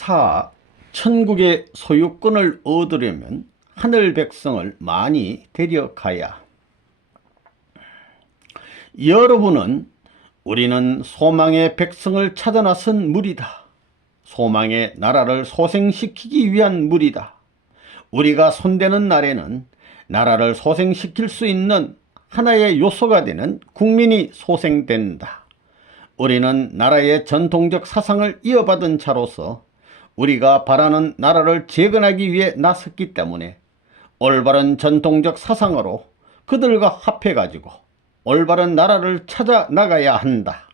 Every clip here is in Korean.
4. 천국의 소유권을 얻으려면 하늘 백성을 많이 데려가야. 여러분은 우리는 소망의 백성을 찾아 나선 무리다. 소망의 나라를 소생시키기 위한 무리다. 우리가 손대는 날에는 나라를 소생시킬 수 있는 하나의 요소가 되는 국민이 소생된다. 우리는 나라의 전통적 사상을 이어받은 자로서 우리가 바라는 나라를 재건하기 위해 나섰기 때문에 올바른 전통적 사상으로 그들과 합해가지고 올바른 나라를 찾아 나가야 한다.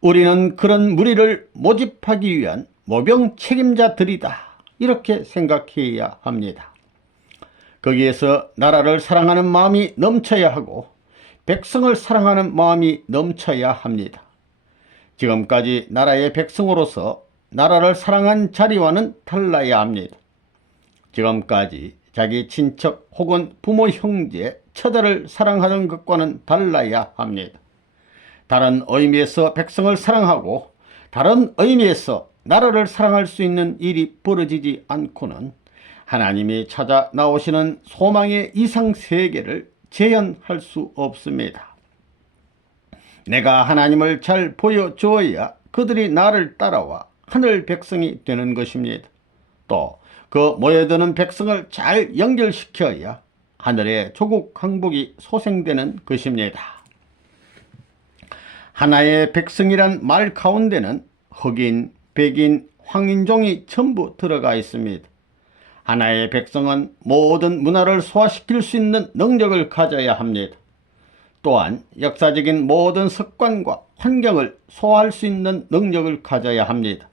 우리는 그런 무리를 모집하기 위한 모병 책임자들이다. 이렇게 생각해야 합니다. 거기에서 나라를 사랑하는 마음이 넘쳐야 하고 백성을 사랑하는 마음이 넘쳐야 합니다. 지금까지 나라의 백성으로서 나라를 사랑한 자리와는 달라야 합니다. 지금까지 자기 친척 혹은 부모 형제, 처자를 사랑하던 것과는 달라야 합니다. 다른 의미에서 백성을 사랑하고 다른 의미에서 나라를 사랑할 수 있는 일이 벌어지지 않고는 하나님이 찾아 나오시는 소망의 이상 세계를 재현할 수 없습니다. 내가 하나님을 잘 보여주어야 그들이 나를 따라와 하늘 백성이 되는 것입니다. 또 그 모여드는 백성을 잘 연결시켜야 하늘의 조국 항복이 소생되는 것입니다. 하나의 백성이란 말 가운데는 흑인, 백인, 황인종이 전부 들어가 있습니다. 하나의 백성은 모든 문화를 소화시킬 수 있는 능력을 가져야 합니다. 또한 역사적인 모든 습관과 환경을 소화할 수 있는 능력을 가져야 합니다.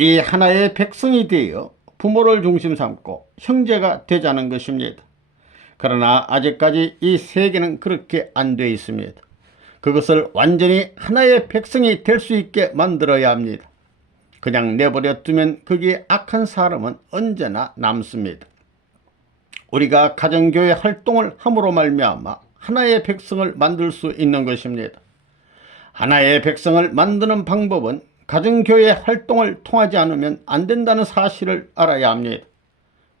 이 하나의 백성이 되어 부모를 중심 삼고 형제가 되자는 것입니다. 그러나 아직까지 이 세계는 그렇게 안 돼 있습니다. 그것을 완전히 하나의 백성이 될 수 있게 만들어야 합니다. 그냥 내버려 두면 거기에 악한 사람은 언제나 남습니다. 우리가 가정교회 활동을 함으로 말미암아 하나의 백성을 만들 수 있는 것입니다. 하나의 백성을 만드는 방법은 가정교회 활동을 통하지 않으면 안 된다는 사실을 알아야 합니다.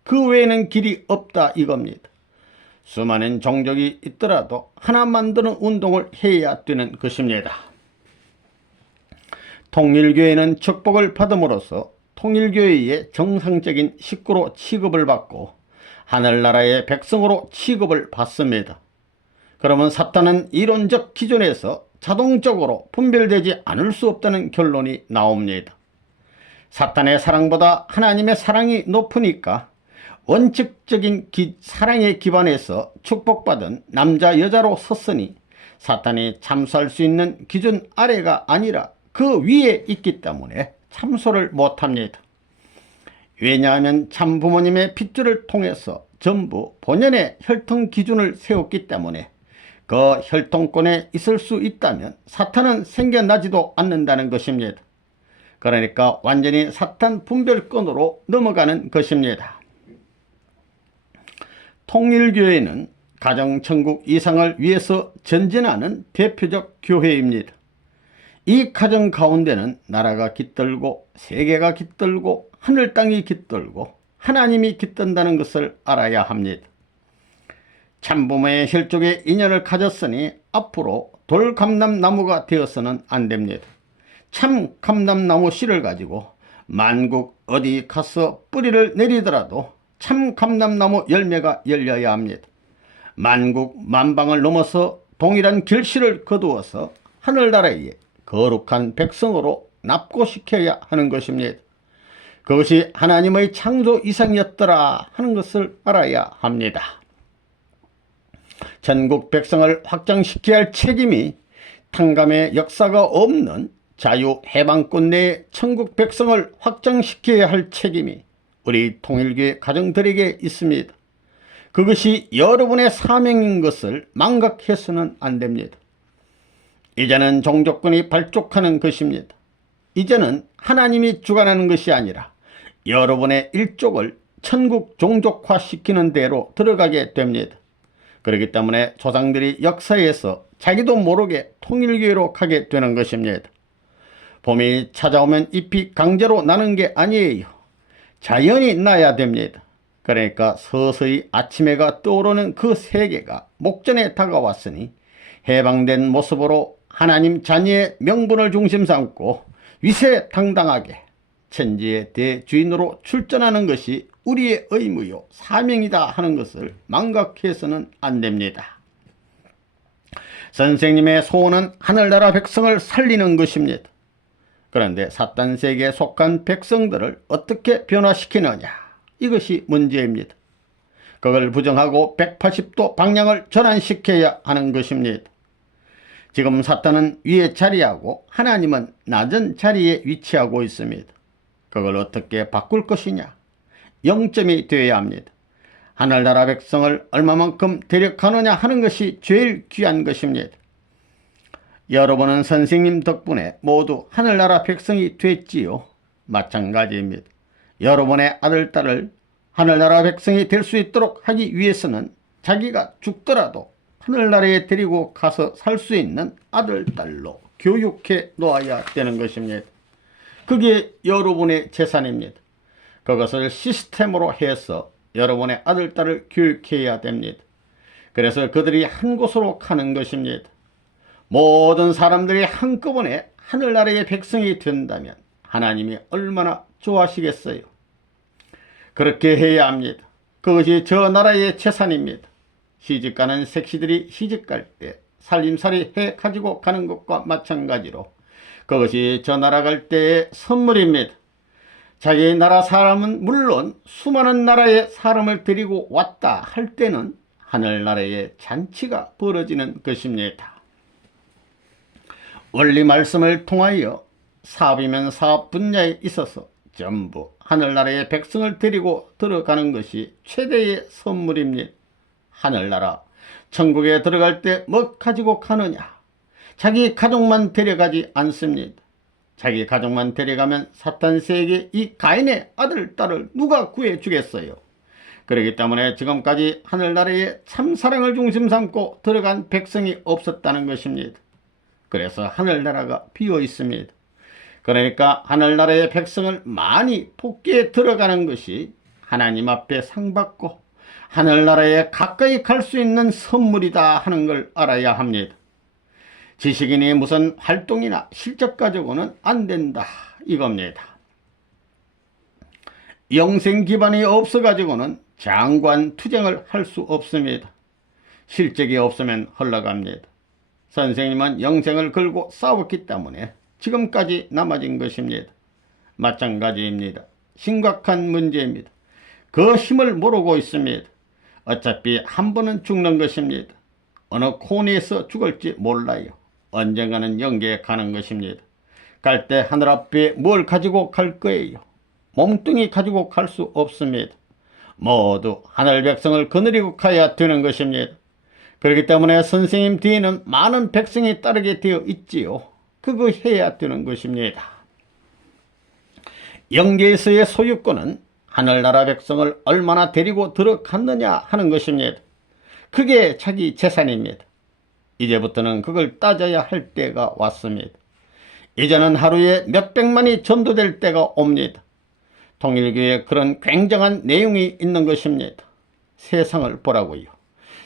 그 외에는 길이 없다 이겁니다. 수많은 종족이 있더라도 하나 만드는 운동을 해야 되는 것입니다. 통일교회는 축복을 받음으로써 통일교회의 정상적인 식구로 취급을 받고 하늘나라의 백성으로 취급을 받습니다. 그러면 사탄은 이론적 기준에서 자동적으로 분별되지 않을 수 없다는 결론이 나옵니다. 사탄의 사랑보다 하나님의 사랑이 높으니까 원칙적인 기, 사랑에 기반해서 축복받은 남자 여자로 섰으니 사탄이 참수할 수 있는 기준 아래가 아니라 그 위에 있기 때문에 참소를 못합니다. 왜냐하면 참 부모님의 핏줄을 통해서 전부 본연의 혈통 기준을 세웠기 때문에 그 혈통권에 있을 수 있다면 사탄은 생겨나지도 않는다는 것입니다. 그러니까 완전히 사탄 분별권으로 넘어가는 것입니다. 통일교회는 가정천국 이상을 위해서 전진하는 대표적 교회입니다. 이 가정 가운데는 나라가 깃들고 세계가 깃들고 하늘 땅이 깃들고 하나님이 깃든다는 것을 알아야 합니다. 참부모의 혈족의 인연을 가졌으니 앞으로 돌감남나무가 되어서는 안 됩니다. 참 감남나무 씨를 가지고 만국 어디 가서 뿌리를 내리더라도 참 감남나무 열매가 열려야 합니다. 만국 만방을 넘어서 동일한 결실을 거두어서 하늘나라에 거룩한 백성으로 납고시켜야 하는 것입니다. 그것이 하나님의 창조 이상이었더라 하는 것을 알아야 합니다. 전국 백성을 확장시켜야 할 책임이 탕감의 역사가 없는 자유 해방권 내의 천국 백성을 확장시켜야 할 책임이 우리 통일교회 가정들에게 있습니다. 그것이 여러분의 사명인 것을 망각해서는 안 됩니다. 이제는 종족권이 발족하는 것입니다. 이제는 하나님이 주관하는 것이 아니라 여러분의 일족을 천국 종족화 시키는 대로 들어가게 됩니다. 그렇기 때문에 조상들이 역사에서 자기도 모르게 통일교회로 가게 되는 것입니다. 봄이 찾아오면 잎이 강제로 나는 게 아니에요. 자연이 나야 됩니다. 그러니까 서서히 아침해가 떠오르는 그 세계가 목전에 다가왔으니 해방된 모습으로 하나님 자녀의 명분을 중심 삼고 위세당당하게 천지의 대주인으로 출전하는 것이 우리의 의무요 사명이다 하는 것을 망각해서는 안 됩니다. 선생님의 소원은 하늘나라 백성을 살리는 것입니다. 그런데 사탄 세계에 속한 백성들을 어떻게 변화시키느냐 이것이 문제입니다. 그걸 부정하고 180도 방향을 전환시켜야 하는 것입니다. 지금 사탄은 위에 자리하고 하나님은 낮은 자리에 위치하고 있습니다. 그걸 어떻게 바꿀 것이냐? 0점이 되어야 합니다. 하늘나라 백성을 얼마만큼 대력하느냐 하는 것이 제일 귀한 것입니다. 여러분은 선생님 덕분에 모두 하늘나라 백성이 됐지요. 마찬가지입니다. 여러분의 아들, 딸을 하늘나라 백성이 될 수 있도록 하기 위해서는 자기가 죽더라도 하늘나라에 데리고 가서 살 수 있는 아들, 딸로 교육해 놓아야 되는 것입니다. 그게 여러분의 재산입니다. 그것을 시스템으로 해서 여러분의 아들, 딸을 교육해야 됩니다. 그래서 그들이 한 곳으로 가는 것입니다. 모든 사람들이 한꺼번에 하늘나라의 백성이 된다면 하나님이 얼마나 좋아하시겠어요. 그렇게 해야 합니다. 그것이 저 나라의 재산입니다. 시집가는 색시들이 시집갈 때 살림살이 해 가지고 가는 것과 마찬가지로 그것이 저 나라 갈 때의 선물입니다. 자기 나라 사람은 물론 수많은 나라의 사람을 데리고 왔다 할 때는 하늘나라의 잔치가 벌어지는 것입니다. 원리 말씀을 통하여 사업이면 사업 분야에 있어서 전부 하늘나라의 백성을 데리고 들어가는 것이 최대의 선물입니다. 하늘나라, 천국에 들어갈 때 뭐 가지고 가느냐? 자기 가족만 데려가지 않습니다. 자기 가족만 데려가면 사탄 세계 이 가인의 아들, 딸을 누가 구해주겠어요? 그렇기 때문에 지금까지 하늘나라에 참사랑을 중심 삼고 들어간 백성이 없었다는 것입니다. 그래서 하늘나라가 비어 있습니다. 그러니까 하늘나라의 백성을 많이 복귀에 들어가는 것이 하나님 앞에 상 받고 하늘나라에 가까이 갈 수 있는 선물이다 하는 걸 알아야 합니다. 지식인이 무슨 활동이나 실적 가지고는 안 된다 이겁니다. 영생 기반이 없어 가지고는 장관 투쟁을 할 수 없습니다. 실적이 없으면 흘러갑니다. 선생님은 영생을 걸고 싸웠기 때문에 지금까지 남아진 것입니다. 마찬가지입니다. 심각한 문제입니다. 그 힘을 모르고 있습니다. 어차피 한 번은 죽는 것입니다. 어느 코너에서 죽을지 몰라요. 언젠가는 영계에 가는 것입니다. 갈 때 하늘 앞에 뭘 가지고 갈 거예요? 몸뚱이 가지고 갈 수 없습니다. 모두 하늘 백성을 거느리고 가야 되는 것입니다. 그렇기 때문에 선생님 뒤에는 많은 백성이 따르게 되어 있지요. 그거 해야 되는 것입니다. 영계에서의 소유권은 하늘나라 백성을 얼마나 데리고 들어갔느냐 하는 것입니다. 그게 자기 재산입니다. 이제부터는 그걸 따져야 할 때가 왔습니다. 이제는 하루에 몇백만이 전도될 때가 옵니다. 통일교에 그런 굉장한 내용이 있는 것입니다. 세상을 보라고요.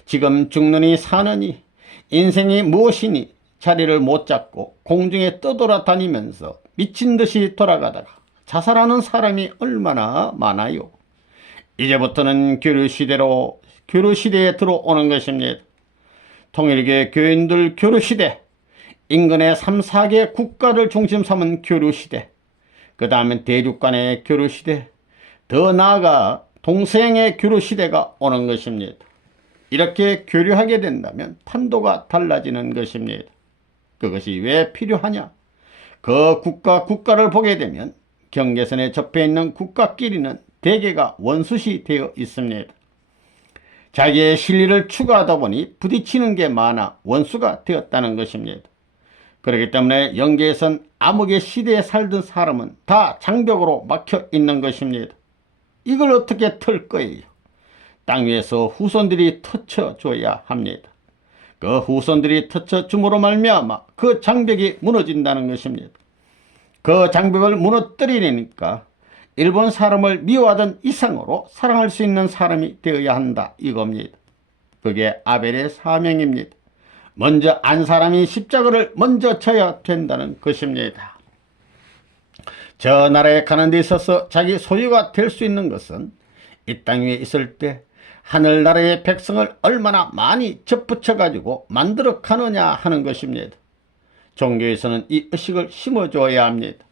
지금 죽느니 사느니 인생이 무엇이니 자리를 못 잡고 공중에 떠돌아다니면서 미친 듯이 돌아가다가 자살하는 사람이 얼마나 많아요. 이제부터는 교류 시대로 교류 시대에 들어오는 것입니다. 통일계 교인들 교류 시대, 인근의 3, 4개 국가를 중심 삼은 교류 시대, 그 다음엔 대륙 간의 교류 시대, 더 나아가 동서양의 교류 시대가 오는 것입니다. 이렇게 교류하게 된다면 판도가 달라지는 것입니다. 그것이 왜 필요하냐? 그 국가 국가를 보게 되면 경계선에 접해 있는 국가끼리는 대개가 원수시 되어 있습니다. 자기의 실리를 추구하다 보니 부딪히는 게 많아 원수가 되었다는 것입니다. 그렇기 때문에 영계에선 암흑의 시대에 살던 사람은 다 장벽으로 막혀 있는 것입니다. 이걸 어떻게 틀 거예요? 땅 위에서 후손들이 터쳐줘야 합니다. 그 후손들이 터쳐줌으로 말미암아 그 장벽이 무너진다는 것입니다. 그 장벽을 무너뜨리니까 일본 사람을 미워하던 이상으로 사랑할 수 있는 사람이 되어야 한다 이겁니다. 그게 아벨의 사명입니다. 먼저 안 사람이 십자가를 먼저 져야 된다는 것입니다. 저 나라에 가는 데 있어서 자기 소유가 될 수 있는 것은 이 땅 위에 있을 때 하늘나라의 백성을 얼마나 많이 접붙여 가지고 만들어 가느냐 하는 것입니다. 종교에서는 이 의식을 심어줘야 합니다.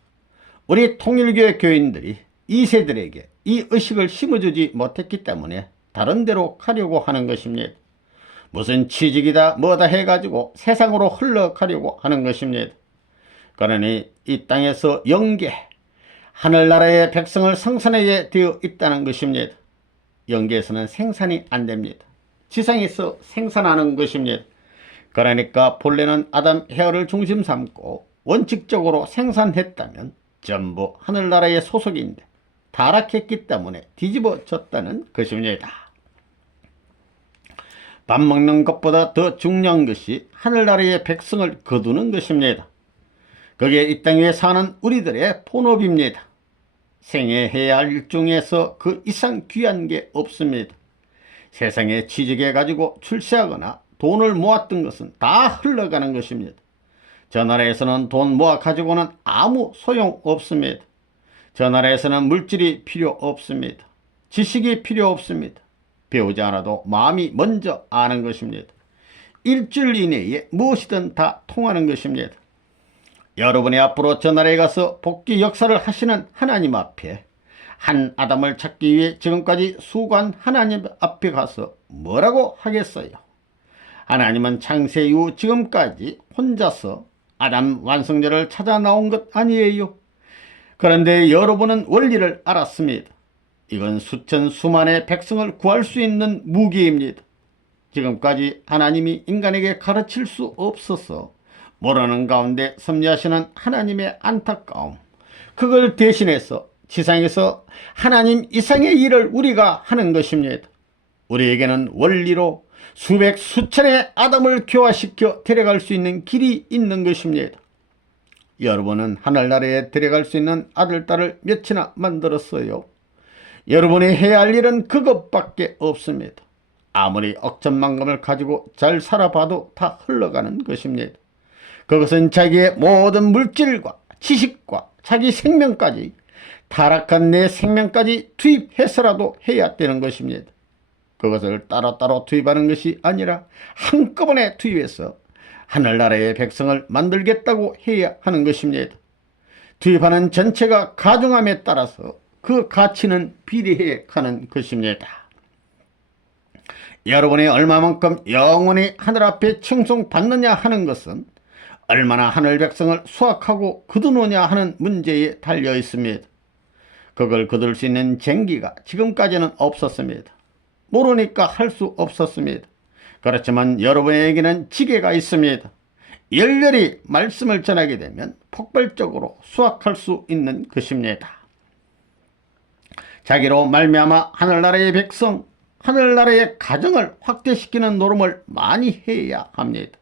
우리 통일교회 교인들이 2세들에게 이 의식을 심어주지 못했기 때문에 다른 데로 가려고 하는 것입니다. 무슨 취직이다 뭐다 해가지고 세상으로 흘러가려고 하는 것입니다. 그러니 이 땅에서 영계, 하늘나라의 백성을 생산하게 되어 있다는 것입니다. 영계에서는 생산이 안 됩니다. 지상에서 생산하는 것입니다. 그러니까 본래는 아담 헤어를 중심 삼고 원칙적으로 생산했다면 전부 하늘나라의 소속인데 타락했기 때문에 뒤집어졌다는 것입니다. 밥 먹는 것보다 더 중요한 것이 하늘나라의 백성을 거두는 것입니다. 그게 이땅 위에 사는 우리들의 본업입니다. 생애 해야 할 일 중에서 그 이상 귀한 게 없습니다. 세상에 취직해 가지고 출세하거나 돈을 모았던 것은 다 흘러가는 것입니다. 저 나라에서는 돈 모아 가지고는 아무 소용 없습니다. 저 나라에서는 물질이 필요 없습니다. 지식이 필요 없습니다. 배우지 않아도 마음이 먼저 아는 것입니다. 일주일 이내에 무엇이든 다 통하는 것입니다. 여러분이 앞으로 저 나라에 가서 복귀 역사를 하시는 하나님 앞에 한 아담을 찾기 위해 지금까지 수고한 하나님 앞에 가서 뭐라고 하겠어요? 하나님은 창세 이후 지금까지 혼자서 아담 완성자를 찾아 나온 것 아니에요? 그런데 여러분은 원리를 알았습니다. 이건 수천 수만의 백성을 구할 수 있는 무기입니다. 지금까지 하나님이 인간에게 가르칠 수 없어서 모르는 가운데 섭리하시는 하나님의 안타까움. 그걸 대신해서 지상에서 하나님 이상의 일을 우리가 하는 것입니다. 우리에게는 원리로 수백 수천의 아담을 교화시켜 데려갈 수 있는 길이 있는 것입니다. 여러분은 하늘나라에 데려갈 수 있는 아들, 딸을 몇이나 만들었어요. 여러분이 해야 할 일은 그것밖에 없습니다. 아무리 억천만금을 가지고 잘 살아봐도 다 흘러가는 것입니다. 그것은 자기의 모든 물질과 지식과 자기 생명까지 타락한 내 생명까지 투입해서라도 해야 되는 것입니다. 그것을 따로따로 투입하는 것이 아니라 한꺼번에 투입해서 하늘나라의 백성을 만들겠다고 해야 하는 것입니다. 투입하는 전체가 가중함에 따라서 그 가치는 비례해 가는 것입니다. 여러분이 얼마만큼 영원히 하늘 앞에 청송받느냐 하는 것은 얼마나 하늘 백성을 수확하고 거두느냐 하는 문제에 달려 있습니다. 그걸 거둘 수 있는 쟁기가 지금까지는 없었습니다. 모르니까 할 수 없었습니다. 그렇지만 여러분에게는 지게가 있습니다. 열렬히 말씀을 전하게 되면 폭발적으로 수확할 수 있는 것입니다. 자기로 말미암아 하늘나라의 백성, 하늘나라의 가정을 확대시키는 노름을 많이 해야 합니다.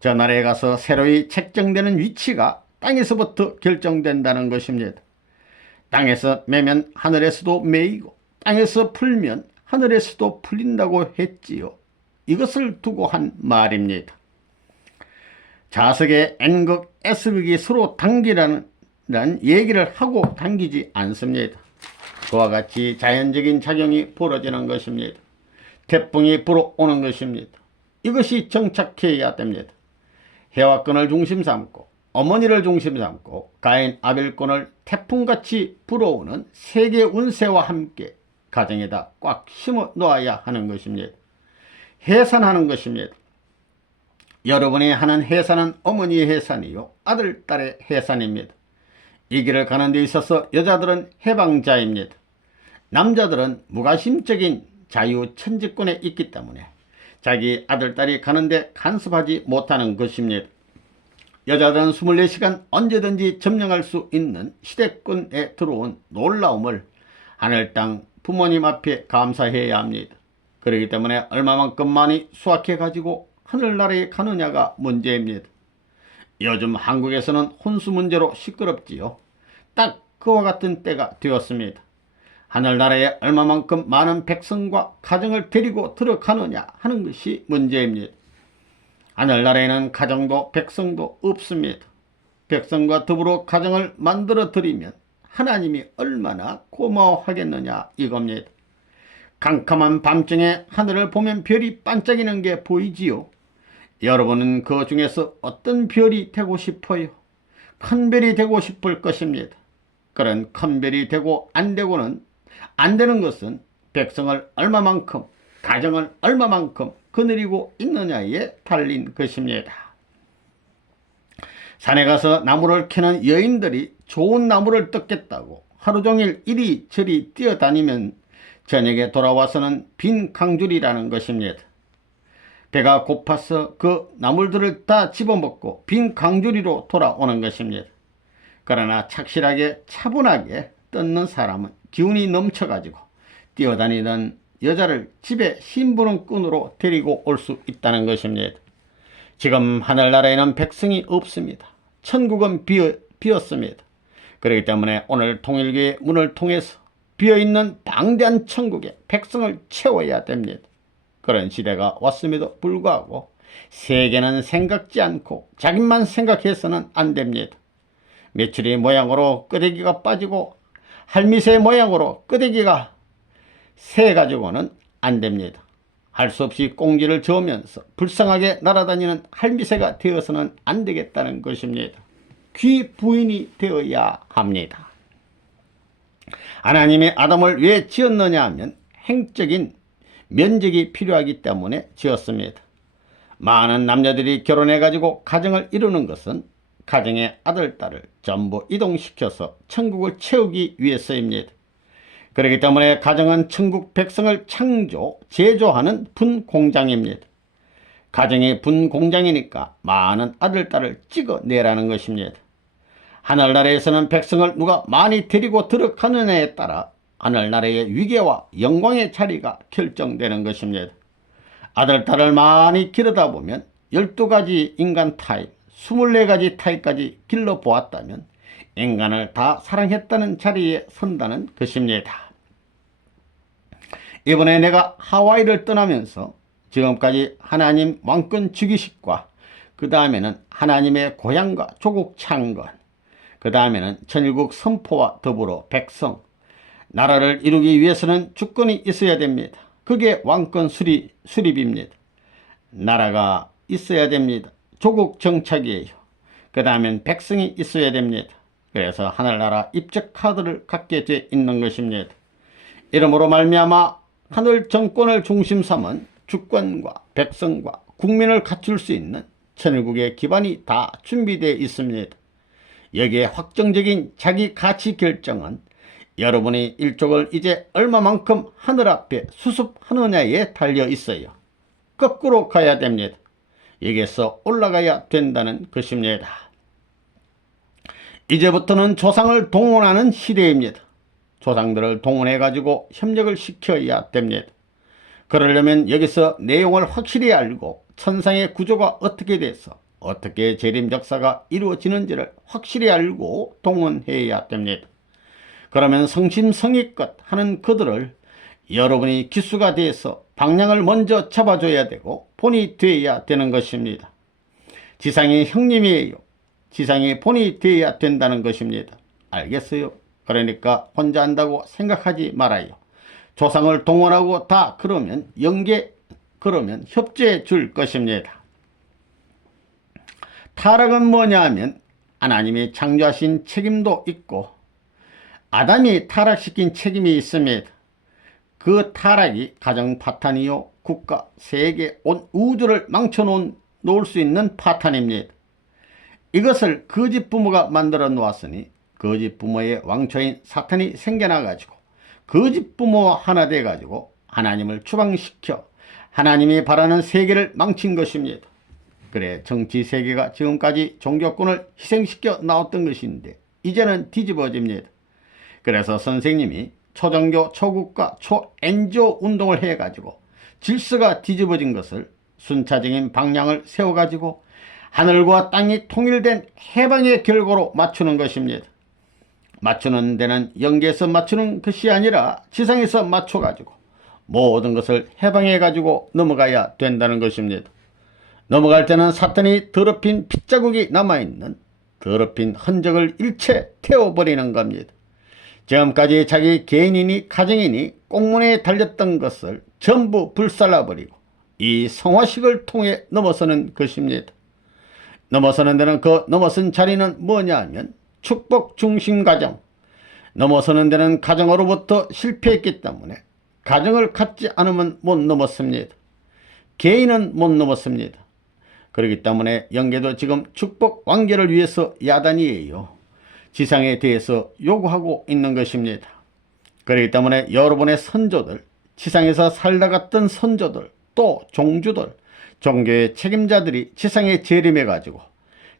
저 나라에 가서 새로이 책정되는 위치가 땅에서부터 결정된다는 것입니다. 땅에서 매면 하늘에서도 매이고 땅에서 풀면 하늘에서도 풀린다고 했지요. 이것을 두고 한 말입니다. 자석의 N극, S극이 서로 당기라는 얘기를 하고 당기지 않습니다. 그와 같이 자연적인 작용이 벌어지는 것입니다. 태풍이 불어오는 것입니다. 이것이 정착해야 됩니다. 해와권을 중심 삼고 어머니를 중심 삼고 가인 아벨권을 태풍같이 불어오는 세계 운세와 함께 가정에다 꽉 심어 놓아야 하는 것입니다. 해산하는 것입니다. 여러분이 하는 해산은 어머니의 해산이요 아들, 딸의 해산입니다. 이 길을 가는 데 있어서 여자들은 해방자입니다. 남자들은 무가심적인 자유 천지권에 있기 때문에 자기 아들, 딸이 가는데 간섭하지 못하는 것입니다. 여자들은 24시간 언제든지 점령할 수 있는 시대권에 들어온 놀라움을 하늘 땅 부모님 앞에 감사해야 합니다. 그렇기 때문에 얼마만큼 많이 수확해 가지고 하늘나라에 가느냐가 문제입니다. 요즘 한국에서는 혼수 문제로 시끄럽지요. 딱 그와 같은 때가 되었습니다. 하늘나라에 얼마만큼 많은 백성과 가정을 데리고 들어가느냐 하는 것이 문제입니다. 하늘나라에는 가정도 백성도 없습니다. 백성과 더불어 가정을 만들어 드리면 하나님이 얼마나 고마워하겠느냐 이겁니다. 캄캄한 밤중에 하늘을 보면 별이 반짝이는 게 보이지요. 여러분은 그 중에서 어떤 별이 되고 싶어요? 큰 별이 되고 싶을 것입니다. 그런 큰 별이 되고 안 되고는 안 되는 것은 백성을 얼마만큼 가정을 얼마만큼 거느리고 있느냐에 달린 것입니다. 산에 가서 나무를 캐는 여인들이 좋은 나무를 뜯겠다고 하루 종일 이리저리 뛰어다니면 저녁에 돌아와서는 빈 강줄이라는 것입니다. 배가 고파서 그 나물들을 다 집어먹고 빈 강줄이로 돌아오는 것입니다. 그러나 착실하게 차분하게 뜯는 사람은 기운이 넘쳐가지고 뛰어다니던 여자를 집에 신부는 끈으로 데리고 올 수 있다는 것입니다. 지금 하늘나라에는 백성이 없습니다. 천국은 비었습니다. 그렇기 때문에 오늘 통일교의 문을 통해서 비어있는 방대한 천국에 백성을 채워야 됩니다. 그런 시대가 왔음에도 불구하고 세계는 생각지 않고 자기만 생각해서는 안 됩니다. 메추리 모양으로 끄대기가 빠지고 할미새 모양으로 끄대기가 새 가지고는 안 됩니다. 할 수 없이 꽁지를 저으면서 불쌍하게 날아다니는 할미새가 되어서는 안 되겠다는 것입니다. 귀 부인이 되어야 합니다. 하나님이 아담을 왜 지었느냐 하면 행적인 면적이 필요하기 때문에 지었습니다. 많은 남녀들이 결혼해가지고 가정을 이루는 것은 가정의 아들, 딸을 전부 이동시켜서 천국을 채우기 위해서입니다. 그렇기 때문에 가정은 천국 백성을 창조, 제조하는 분공장입니다. 가정이 분공장이니까 많은 아들, 딸을 찍어내라는 것입니다. 하늘나라에서는 백성을 누가 많이 데리고 들어가느냐에 따라 하늘나라의 위계와 영광의 자리가 결정되는 것입니다. 아들, 딸을 많이 기르다 보면 12가지 인간 타입, 24가지 타입까지 길러보았다면 인간을 다 사랑했다는 자리에 선다는 것입니다. 이번에 내가 하와이를 떠나면서 지금까지 하나님 왕권 주기식과 그 다음에는 하나님의 고향과 조국 창건, 그 다음에는 천일국 선포와 더불어 백성, 나라를 이루기 위해서는 주권이 있어야 됩니다. 그게 왕권 수립, 수립입니다. 나라가 있어야 됩니다. 조국 정착이에요. 그 다음엔 백성이 있어야 됩니다. 그래서 하늘나라 입적 카드를 갖게 돼 있는 것입니다. 이러므로 말미암아 하늘 정권을 중심 삼은 주권과 백성과 국민을 갖출 수 있는 천일국의 기반이 다 준비되어 있습니다. 여기에 확정적인 자기 가치 결정은 여러분의 일족을 이제 얼마만큼 하늘 앞에 수습하느냐에 달려 있어요. 거꾸로 가야 됩니다. 여기에서 올라가야 된다는 것입니다. 이제부터는 조상을 동원하는 시대입니다. 조상들을 동원해가지고 협력을 시켜야 됩니다. 그러려면 여기서 내용을 확실히 알고 천상의 구조가 어떻게 돼서 어떻게 재림 역사가 이루어지는지를 확실히 알고 동원해야 됩니다. 그러면 성심성의껏 하는 그들을 여러분이 기수가 돼서 방향을 먼저 잡아줘야 되고 본이 되어야 되는 것입니다. 지상의 형님이에요. 지상의 본이 되어야 된다는 것입니다. 알겠어요? 그러니까 혼자 한다고 생각하지 말아요. 조상을 동원하고 다 그러면 연계 그러면 협조해 줄 것입니다. 타락은 뭐냐 하면 하나님이 창조하신 책임도 있고 아담이 타락시킨 책임이 있습니다. 그 타락이 가정 파탄이요 국가, 세계, 온 우주를 망쳐놓은 놓을 수 있는 파탄입니다. 이것을 거짓 부모가 만들어 놓았으니 거짓 부모의 왕초인 사탄이 생겨나가지고 거짓 부모 하나 돼가지고 하나님을 추방시켜 하나님이 바라는 세계를 망친 것입니다. 그래 정치 세계가 지금까지 종교권을 희생시켜 나왔던 것인데 이제는 뒤집어집니다. 그래서 선생님이 초종교 초국가 초엔조 운동을 해가지고 질서가 뒤집어진 것을 순차적인 방향을 세워가지고 하늘과 땅이 통일된 해방의 결과로 맞추는 것입니다. 맞추는 데는 영계에서 맞추는 것이 아니라 지상에서 맞춰가지고 모든 것을 해방해가지고 넘어가야 된다는 것입니다. 넘어갈 때는 사탄이 더럽힌 핏자국이 남아있는 더럽힌 흔적을 일체 태워버리는 겁니다. 지금까지 자기 개인이니 가정이니 공문에 달렸던 것을 전부 불살라버리고 이 성화식을 통해 넘어서는 것입니다. 넘어서는 데는 그 넘어선 자리는 뭐냐 하면 축복 중심 가정. 넘어서는 데는 가정으로부터 실패했기 때문에 가정을 갖지 않으면 못 넘었습니다. 개인은 못 넘었습니다. 그렇기 때문에 영계도 지금 축복 완결을 위해서 야단이에요. 지상에 대해서 요구하고 있는 것입니다. 그렇기 때문에 여러분의 선조들, 지상에서 살다 갔던 선조들, 또 종주들, 종교의 책임자들이 지상에 재림해 가지고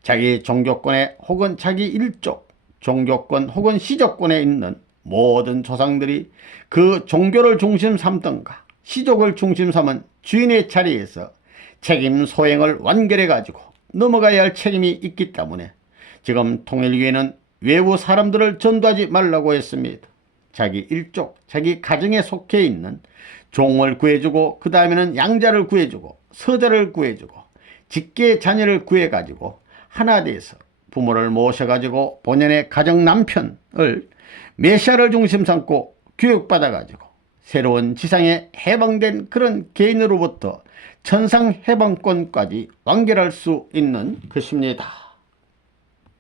자기 종교권에 혹은 자기 일족, 종교권 혹은 시족권에 있는 모든 조상들이 그 종교를 중심 삼던가 시족을 중심 삼은 주인의 자리에서 책임 소행을 완결해 가지고 넘어가야 할 책임이 있기 때문에 지금 통일교회는 외부 사람들을 전도하지 말라고 했습니다. 자기 일족, 자기 가정에 속해 있는 종을 구해주고 그 다음에는 양자를 구해주고 서자를 구해주고 직계 자녀를 구해가지고 하나 돼서 부모를 모셔가지고 본연의 가정 남편을 메시아를 중심 삼고 교육받아가지고 새로운 지상에 해방된 그런 개인으로부터 천상 해방권까지 완결할 수 있는 것입니다.